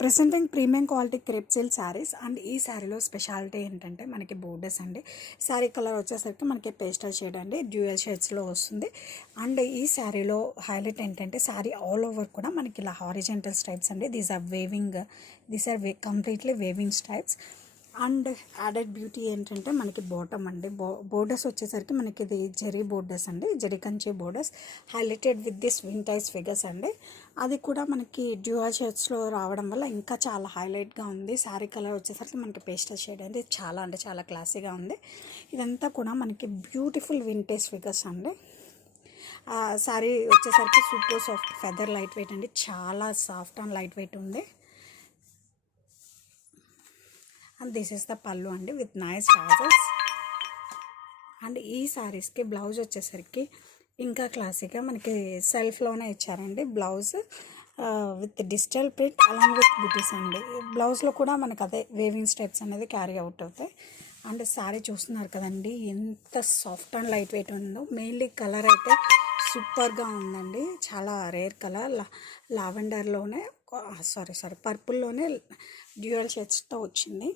Presenting premium quality crepe silk saris and ఈ శారీలో speciality ఏంటంటే మనకి బోర్డర్స్ అండి. శారీ కలర్ వచ్చేసరికి మనకి పేస్టల్ షేడ్ అండి, డ్యూయల్ షేడ్స్లో వస్తుంది. అండ్ ఈ శారీలో హైలైట్ ఏంటంటే శారీ ఆల్ ఓవర్ కూడా మనకి ఇలా హారిజెంటల్ స్ట్రైప్స్ అండి. These are completely waving stripes. And added beauty ఏంటంటే మనకి బాటమ్ అండి, బోర్డర్స్ వచ్చేసరికి మనకి ఇది జరీ బోర్డర్స్ అండి, zari Kanchi borders highlighted with this vintage figures అండి. అది కూడా మనకి డ్యూయల్ షేడ్స్లో రావడం వల్ల ఇంకా చాలా హైలైట్గా ఉంది. శారీ కలర్ వచ్చేసరికి మనకి పేస్టల్ షేడ్ అండి, చాలా అంటే చాలా క్లాసీగా ఉంది. ఇదంతా కూడా మనకి బ్యూటిఫుల్ వింటేజ్ ఫిగర్స్ అండి. శారీ వచ్చేసరికి super soft feather light weight అండి, చాలా సాఫ్ట్ అండ్ లైట్ వెయిట్ ఉంది. అండ్ దిస్ ఇస్ ద పళ్ళు అండి విత్ నైస్ టాజల్స్. అండ్ ఈ శారీస్కి బ్లౌజ్ వచ్చేసరికి ఇంకా క్లాసిక్గా మనకి సెల్ఫ్లోనే ఇచ్చారండి blouse with digital print along with బుటీస్ అండి. బ్లౌజ్లో కూడా మనకు అదే వేవింగ్ స్టెప్స్ అనేది క్యారీ అవుట్ అవుతాయి. అండ్ శారీ చూస్తున్నారు కదండి ఎంత సాఫ్ట్ అండ్ లైట్ వెయిట్ ఉందో. మెయిన్లీ కలర్ అయితే సూపర్గా ఉందండి, చాలా రేర్ కలర్, లావెండర్లోనే పర్పుల్లోనే డ్యూయల్ షేడ్స్తో వచ్చింది.